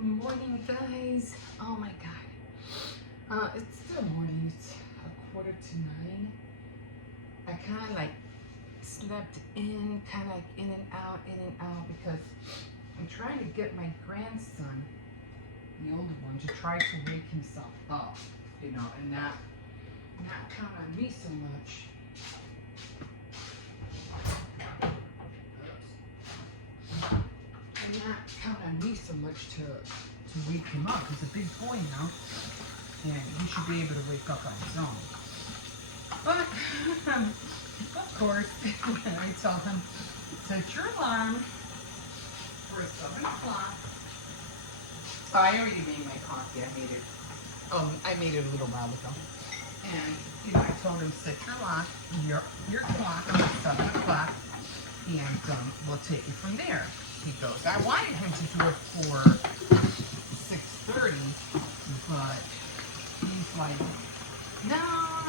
Good morning, guys. Oh my God. It's still morning. It's 8:45. I kind of like slept in, kind of like in and out, because I'm trying to get my grandson, the older one, to try to wake himself up, and not count on me so much. Not count on me so much to wake him up. He's a big boy now, and he should be able to wake up on his own. But of course, I tell him, set your alarm for 7 o'clock. Oh, I already made my coffee. I made it a little while ago. And I told him, set your clock at 7 o'clock, and we'll take it from there. He goes, I wanted him to do it for 6:30, but he's like, no,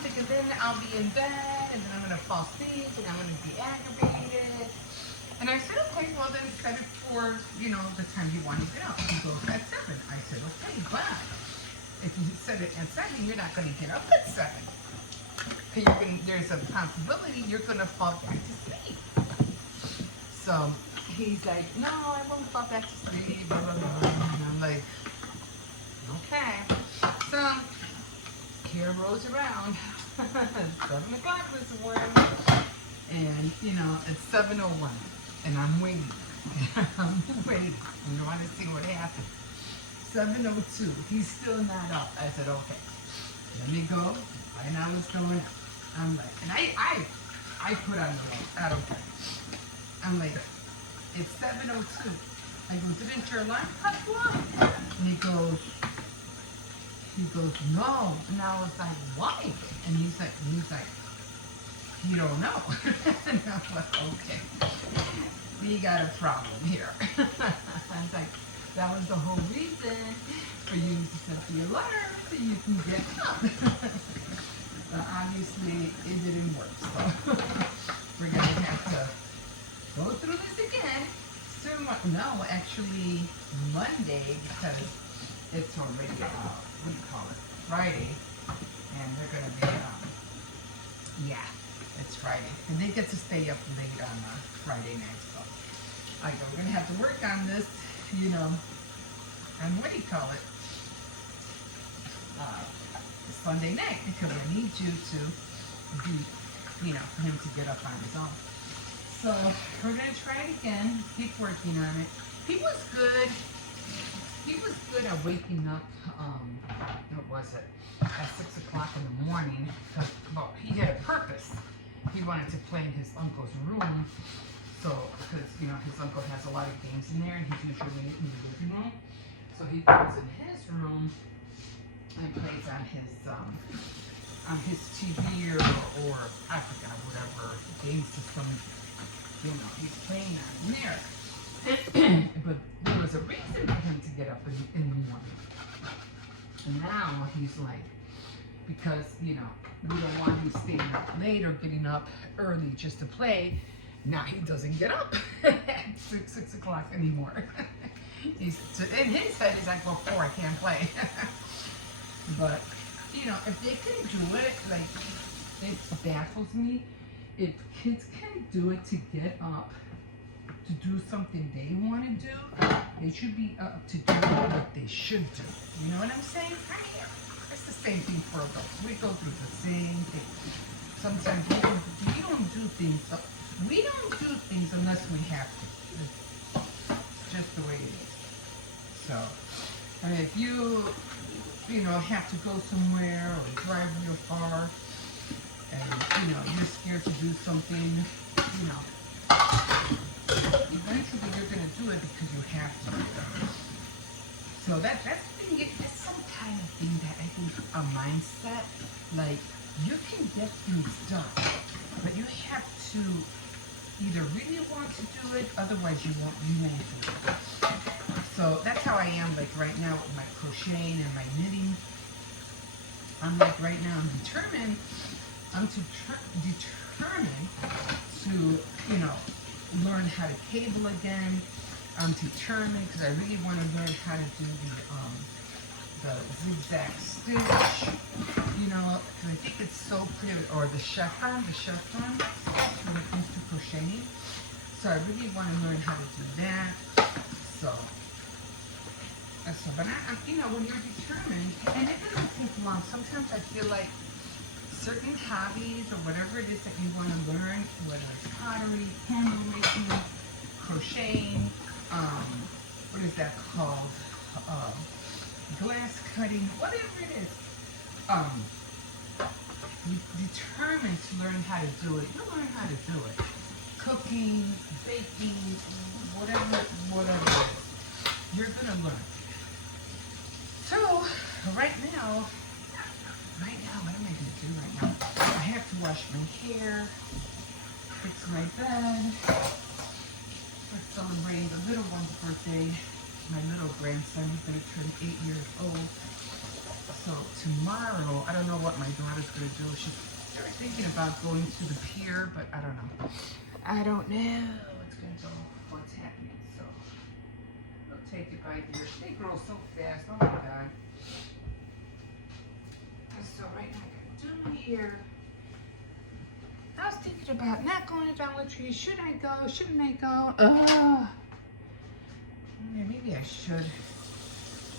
because then I'll be in bed, and then I'm going to fall asleep, and I'm going to be aggravated. And I said, okay, well then set it for, the time you want to get up. He goes, at 7. I said, okay, but if you set it at 7, you're not going to get up at 7. There's a possibility you're going to fall back to sleep. So he's like, no, I won't fall back to sleep, blah, blah, blah. And I'm like, okay. So here rolls around. 7 o'clock this morning. And, it's 7:01. And I'm waiting. I'm waiting. We want to see what happens. 7:02. He's still not up. I said, okay. Let me go. Right now it's going up. I'm like, and I put on the light. I don't care. I'm like, it's 7:02. I go, didn't your alarm cut you off? And he goes, no. And I was like, why? And he's like, you don't know. And I was like, okay. We got a problem here. I was like, that was the whole reason for you to set the alarm so you can get up. But obviously it didn't work. So we're going to have to go through this again soon. No, actually Monday, because it's already what do you call it, Friday, and they're going to be it's Friday, and they get to stay up late on Friday night. So I go, we're going to have to work on this, and what do you call it, Sunday night, because I need you to be, for him to get up on his own. So we're going to try it again, keep working on it. He was good at waking up, what was it, at 6 o'clock in the morning, because, he had a purpose. He wanted to play in his uncle's room, so, because, his uncle has a lot of games in there, and he's usually in the living room. So he goes in his room and plays on his TV or I forgot, whatever game system, he's playing on there. But there was a reason for him to get up in the morning. And now he's like, because, we don't want him staying up late or getting up early just to play. Now he doesn't get up at 6 o'clock anymore. In his head, he's like, well, 4, I can't play. But, if they can do it, like, it baffles me. If kids can do it to get up, to do something they want to do, they should be up to do what they should do. You know what I'm saying? I mean, it's the same thing for adults. We go through the same thing. Sometimes we don't do things unless we have to. It's just the way it is. So, I mean, if you have to go somewhere or drive real far, and you're scared to do something, eventually you're going to do it because you have to. So that's some kind of thing that I think a mindset, like, you can get things done, but you have to either really want to do it, otherwise you won't do it. So that's how I am, like, right now with my crocheting and my knitting. I'm like, right now I'm determined to, learn how to cable again, I'm determined because I really want to learn how to do the zigzag stitch, you know, because I think it's so pretty, or the chiffon when it comes to crocheting. So I really want to learn how to do that. So but you know, when you're determined, and it doesn't take long. Sometimes I feel like certain hobbies or whatever it is that you want to learn, whether it's pottery, candle making, crocheting, what is that called? Glass cutting, whatever it is. You're determined to learn how to do it. You'll learn how to do it. Cooking, baking, whatever it is, you're gonna learn. So right now, what am I gonna do right now? I have to wash my hair, fix my bed. We're celebrating the little one's birthday. My little grandson is gonna turn 8 years old. So tomorrow, I don't know what my daughter's gonna do. They're thinking about going to the pier, but I don't know. I don't know what's happening. So we'll take it by ear. They grow so fast. Oh my God. So right now I gotta do my hair. I was thinking about not going to Dollar Tree. Should I go? Shouldn't I go? Yeah, maybe I should.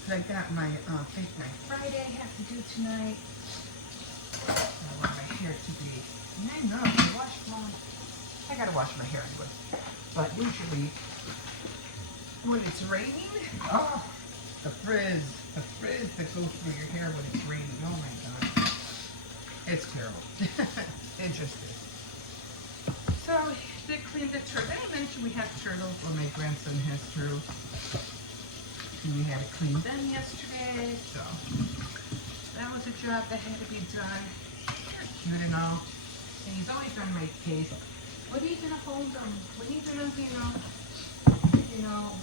I got my Think Night Friday I have to do tonight. I want my hair to be, I know, I gotta wash my hair anyway. But usually, when it's raining, the frizz that goes through your hair when it's raining, oh my God. It's terrible. It just is. So, they cleaned the turtle. I mentioned we have turtles, or my grandson has turtles. We had to clean them yesterday, so that was a job that had to be done. They're cute and all. And he's always on my case. When are you gonna hold them? When are you gonna,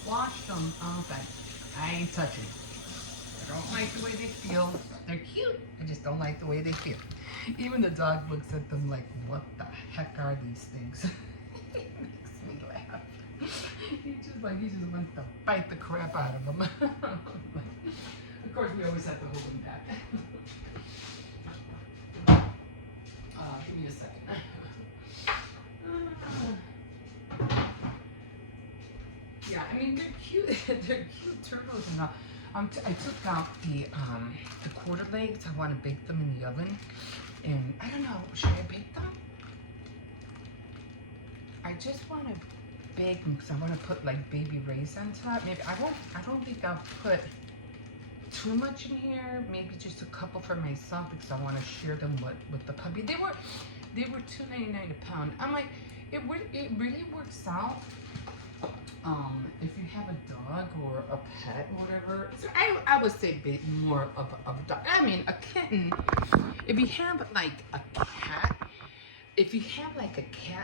wash them? I was like, I ain't touching. I don't like the way they feel. They're cute. I just don't like the way they feel. Even the dog looks at them like, what the heck are these things? It makes me laugh. He just wants to bite the crap out of them. Of course, we always have to hold him back. Give me a second. Yeah, I mean, they're cute. They're cute turtles and all. I took out the quarter legs. I want to bake them in the oven, and I don't know. Should I bake them? I just want to bake them because I want to put like baby rays on top. Maybe I don't think I'll put too much in here. Maybe just a couple for myself because I want to share them with the puppy. They were $2.99 a pound. I'm like, it really works out. If you have a dog or a pet or whatever, so I would say more of a dog. I mean, a kitten. If you have like a cat,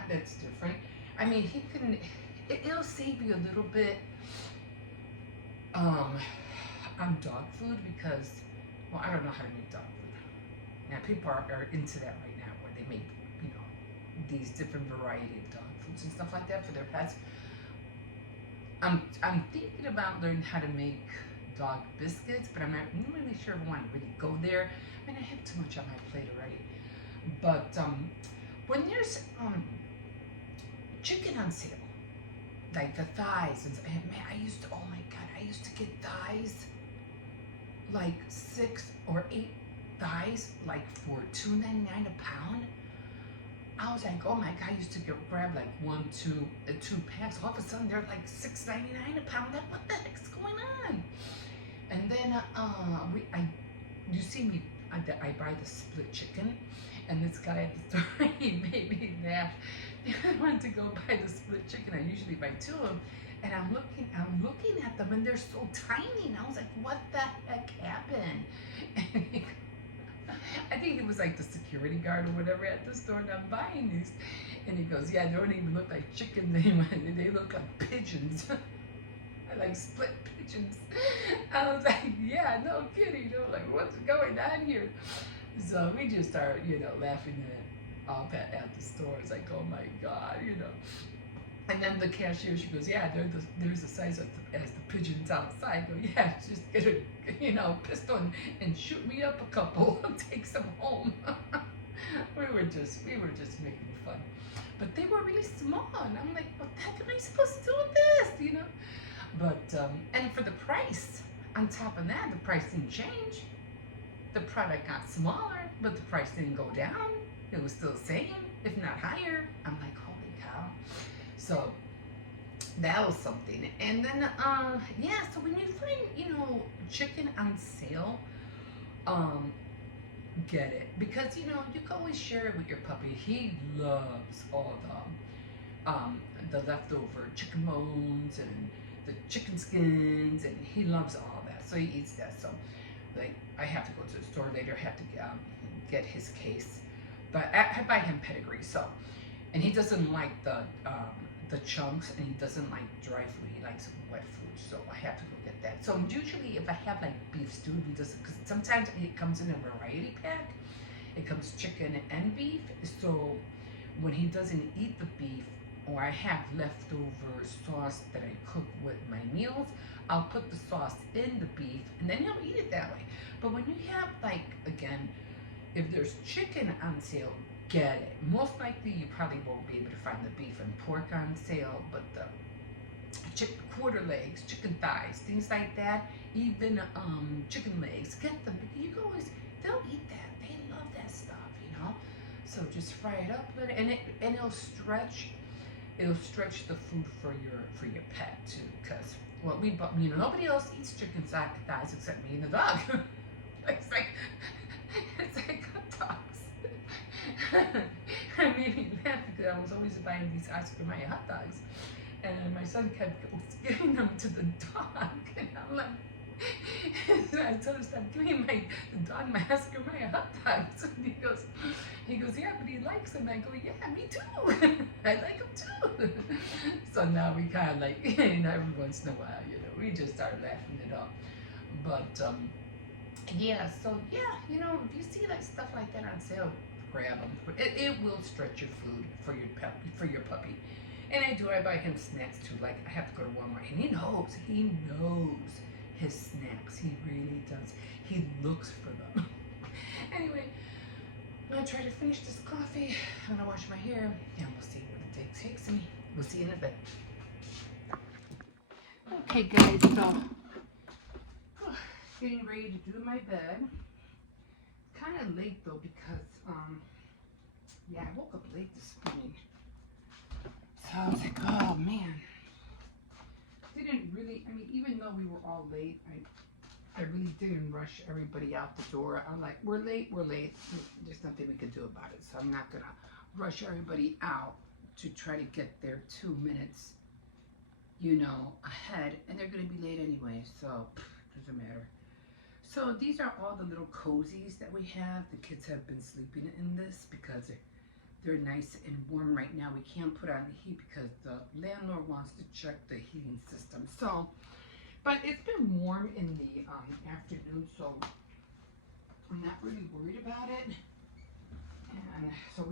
that's different. I mean, it'll save you a little bit on dog food because, well, I don't know how to make dog food. Now, people are into that right now where they make, these different variety of dog foods and stuff like that for their pets. I'm thinking about learning how to make dog biscuits, but I'm not really sure if I want to really go there. I mean, I have too much on my plate already. But when there's chicken on sale, like the thighs, and man, I used to get thighs, like 6 or 8 thighs, like for $2.99 a pound. I was like, oh my God, I used to grab like 2 packs. All of a sudden, they're like $6.99 a pound. Like, what the heck's going on? And then you see me, I buy the split chicken, and this guy at the store, he made me laugh. I wanted to go buy the split chicken. I usually buy 2 of them, and I'm looking at them, and they're so tiny. And I was like, what the heck happened? And I think it was like the security guard or whatever at the store, and I'm buying these. And he goes, yeah, they don't even look like chickens anymore. They look like pigeons. I like split pigeons. I was like, yeah, no kidding. Like, what's going on here? So we just started, laughing at the store. It's like, oh my God, And then the cashier, she goes, yeah, there's the size as the pigeons outside. I go, yeah, just get a, pistol and shoot me up a couple, take some home. we were just making fun. But they were really small, and I'm like, what the heck am I supposed to do with this, But, and for the price, on top of that, the price didn't change. The product got smaller, but the price didn't go down. It was still the same, if not higher. I'm like, holy cow. So that was something. And then, yeah, so when you find, chicken on sale, um, get it. Because, you can always share it with your puppy. He loves all the leftover chicken bones and the chicken skins, and he loves all that. So he eats that. So, like, I have to go to the store later, have to get his case. But I buy him pedigree, so. And he doesn't like the chunks, and he doesn't like dry food. He likes wet food, so I have to go get that. So usually, if I have like beef stew, because sometimes it comes in a variety pack. It comes chicken and beef. So when he doesn't eat the beef, or I have leftover sauce that I cook with my meals, I'll put the sauce in the beef, and then he'll eat it that way. But when you have, like, again, if there's chicken on sale, get it. Most likely you probably won't be able to find the beef and pork on sale, but the chicken quarter legs, chicken thighs, things like that, even chicken legs, get them. You can always, they'll eat that. They love that stuff, So just fry it up, and it'll stretch the food for your pet too, because what we bought, nobody else eats chicken thighs except me and the dog. it's like hot dogs. I made me laugh because I was always buying these Oscar Mayer hot dogs, and my son kept giving them to the dog, and I'm like, I told him, stop giving the dog my Oscar Mayer hot dogs. And he goes, yeah, but he likes them. I go, yeah, me too. I like them too. So now we kind of like, every once in a while, we just start laughing it off. But yeah, so yeah, if you see like stuff like that on sale, grab them. It will stretch your food for your puppy. And I buy him snacks too. Like, I have to go to Walmart, and he knows his snacks. He really does. He looks for them. Anyway, I'm gonna try to finish this coffee. I'm gonna wash my hair, and we'll see what the day takes me. We'll see you in a bit. Okay, guys, so getting ready to do my bed. Kind of late though, because I woke up late this morning. So I was like, oh man. Didn't really, even though we were all late, I really didn't rush everybody out the door. I'm like, we're late. There's nothing we can do about it. So I'm not gonna rush everybody out to try to get there 2 minutes, ahead, and they're gonna be late anyway, so doesn't matter. So these are all the little cozies that we have. The kids have been sleeping in this because they're nice and warm right now. We can't put on the heat because the landlord wants to check the heating system. So, but it's been warm in the afternoon, so I'm not really worried about it. And so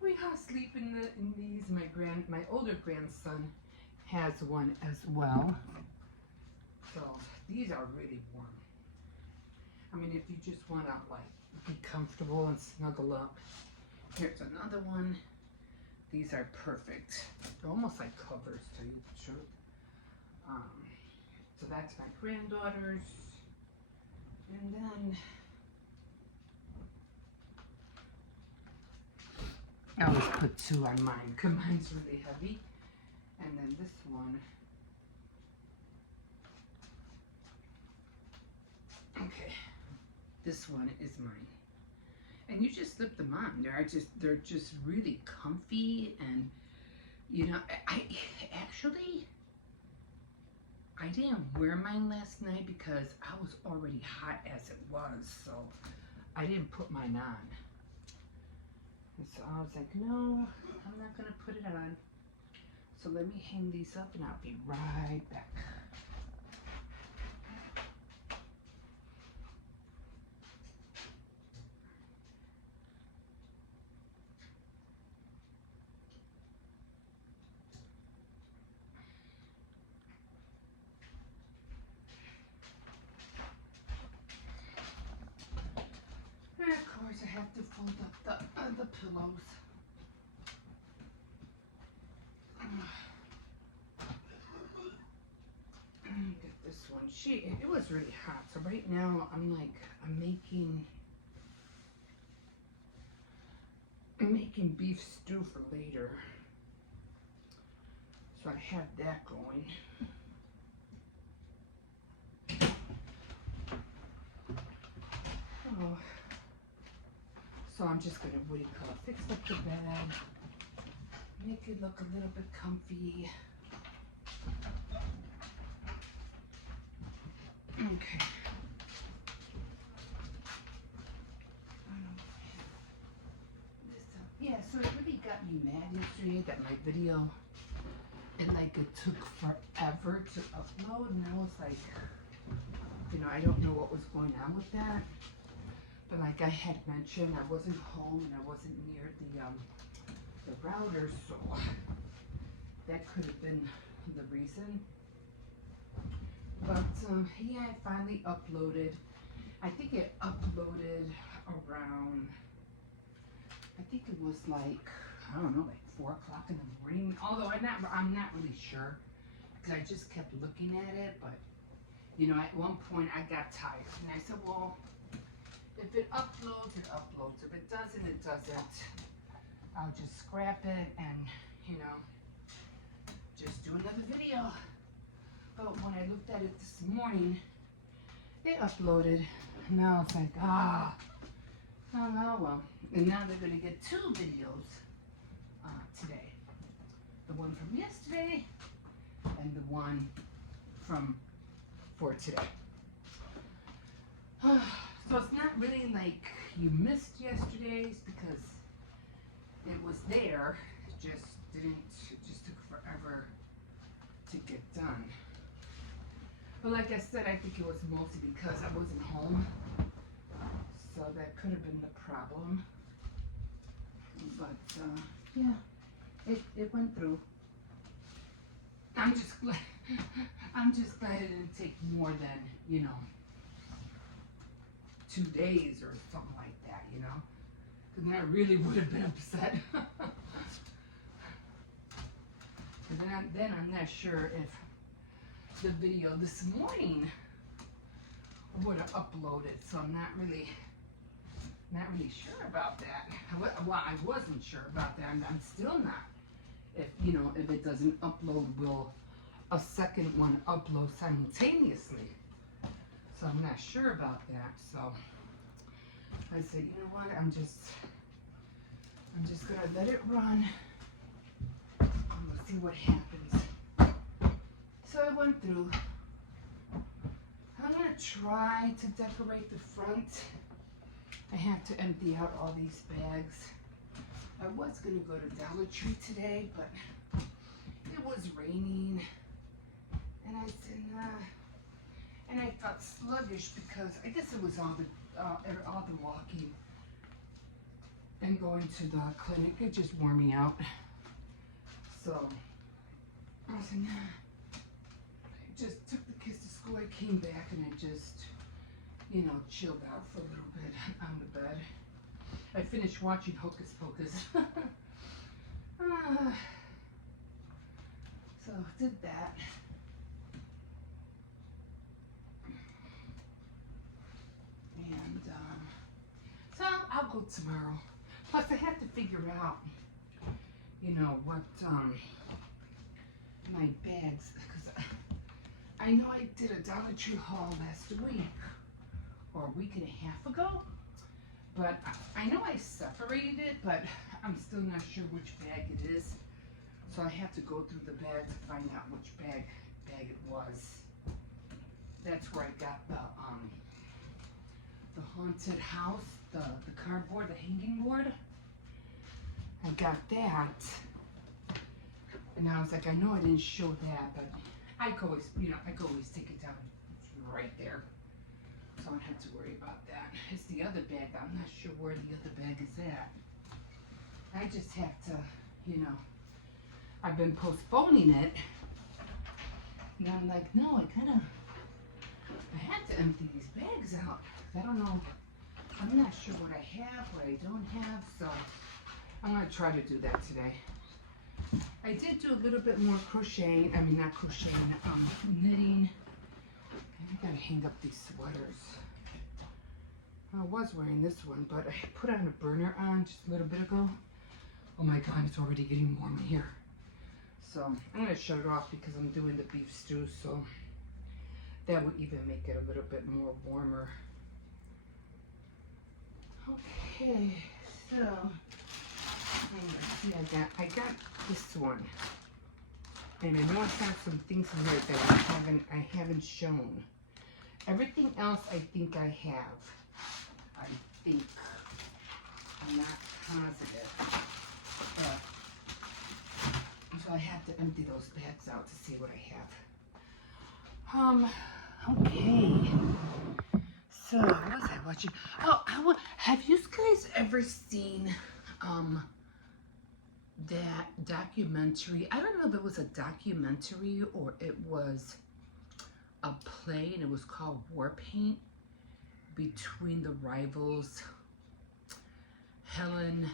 we all sleep in these. My older grandson has one as well. So these are really warm. If you just want to like be comfortable and snuggle up. Here's another one. These are perfect. They're almost like covers, to tell you the truth. So that's my granddaughter's. And then I always put 2 on mine because mine's really heavy. And then this one. Okay, this one is mine. And you just slip them on. They're just really comfy, and I didn't wear mine last night because I was already hot as it was, so I didn't put mine on. And so I was like, no, I'm not gonna put it on. So let me hang these up, and I'll be right back. have to fold up the pillows. Let me get this one. It was really hot. So right now I'm making beef stew for later. So I have that going. Oh. So I'm just gonna, what do you call it, fix up the bed, make it look a little bit comfy. Okay. Yeah, so it really got me mad yesterday that my video, it took forever to upload, and I was like, I don't know what was going on with that. But like I had mentioned, I wasn't home and I wasn't near the router, so that could have been the reason. But yeah, I finally uploaded. I think it uploaded around, I think it was like, I don't know, like 4 o'clock in the morning. Although I'm not really sure, because I just kept looking at it. But at one point I got tired, and I said, well, if it uploads, it uploads. If it doesn't, it doesn't. I'll just scrap it and, just do another video. But when I looked at it this morning, it uploaded. And now it's like, oh well. And now they're going to get 2 videos today. The one from yesterday and the one for today. So it's not really like you missed yesterday's, because it was there. It just took forever to get done. But like I said, I think it was mostly because I wasn't home. So that could have been the problem. But yeah, it went through. I'm just glad it didn't take more than, 2 days or something like that, because then I really would have been upset. Then I'm not sure if the video this morning would have uploaded, so I'm not really sure about that. Well, I wasn't sure about that. I'm still not. If it doesn't upload, will a second one upload simultaneously? So I'm not sure about that. So I said, you know what? I'm just gonna let it run. And we'll see what happens. So I went through. I'm gonna try to decorate the front. I have to empty out all these bags. I was gonna go to Dollar Tree today, but it was raining, and I said nah. And I felt sluggish because I guess it was all the walking and going to the clinic. It just wore me out. So I said nah. I just took the kids to school. I came back and I just, chilled out for a little bit on the bed. I finished watching Hocus Pocus. So did that. And so I'll go tomorrow. Plus I have to figure out, what my bags, because I know I did a Dollar Tree haul last week or a week and a half ago, but I know I separated it, but I'm still not sure which bag it is. So I have to go through the bag to find out which bag it was. That's where I got the haunted house, the cardboard, the hanging board. I got that. And I was like, I know I didn't show that, but I could always, take it down. It's right there. So I don't have to worry about that. It's the other bag. I'm not sure where the other bag is at. I just have to, I've been postponing it. And I'm like, no, I had to empty these bags out. I don't know I'm not sure what I have, what I don't have, so I'm going to try to do that today. I did do a little bit more crocheting, not crocheting, knitting. I gotta hang up these sweaters. I was wearing this one, but I put on a burner on just a little bit ago. Oh my God, it's already getting warm in here. So I'm gonna shut it off because I'm doing the beef stew, so that would even make it a little bit more warmer. Okay, so let's see, I got this one. And I know I have some things in here that I haven't shown. Everything else I think I have. I think. I'm not positive. So I have to empty those bags out to see what I have. Okay. So what was I watching? Oh, have you guys ever seen that documentary? I don't know if it was a documentary or it was a play, and it was called War Paint, between the rivals Helen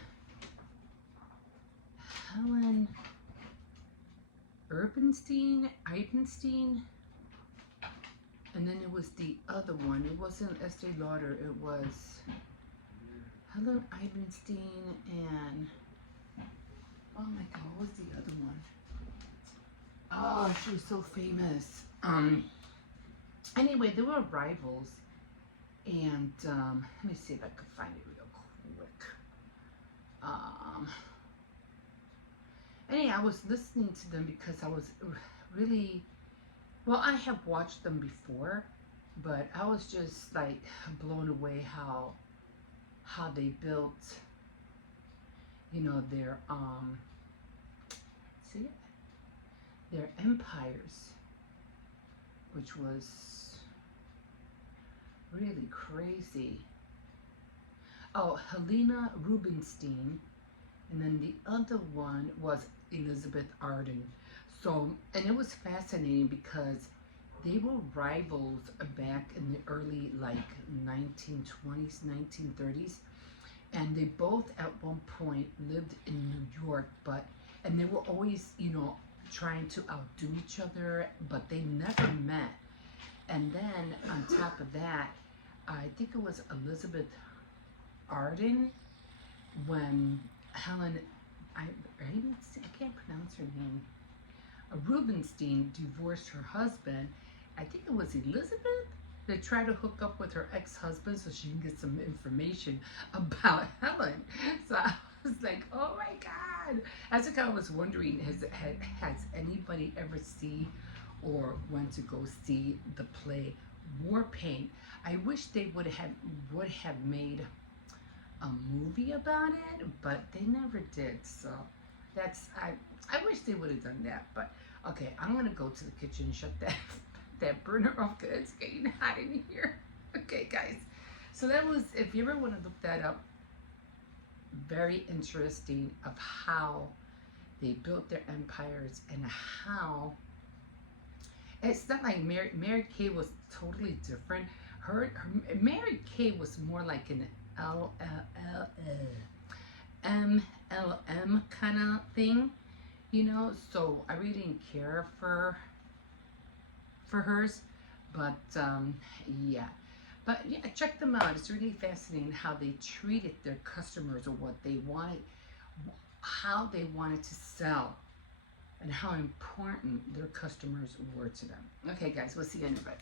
Eibenstein, and then it was the other one. It wasn't Estee Lauder. It was Helen Eibenstein and, oh my God, what was the other one? Oh, she was so famous. Anyway, they were rivals, and let me see if I can find it real quick. Anyway, I was listening to them because I was really, well, I have watched them before, but I was just like blown away how they built, their empires, which was really crazy. Oh, Helena Rubinstein, and then the other one was Elizabeth Arden. So, and it was fascinating because they were rivals back in the early 1920s, 1930s, and they both at one point lived in New York, and they were always, trying to outdo each other, but they never met. And then on top of that, I think it was Elizabeth Arden when Helen, I can't pronounce her name, Rubinstein divorced her husband. I think it was Elizabeth that tried to hook up with her ex-husband so she can get some information about Helen. So I was like, oh my God. As I kind of was wondering, has anybody ever seen or went to go see the play War Paint? I wish they would have made a movie about it, but they never did. So I wish they would have done that. But okay, I'm gonna go to the kitchen and shut that burner off because it's getting hot in here. Okay, guys. So that was, if you ever want to look that up, very interesting of how they built their empires and how it's not like Mary Kay was totally different. Her Mary Kay was more like an MLM kind of thing, so I really didn't care for hers, but yeah, check them out. It's really fascinating how they treated their customers or what they wanted, how they wanted to sell, and how important their customers were to them. Okay guys, we'll see you in a bit.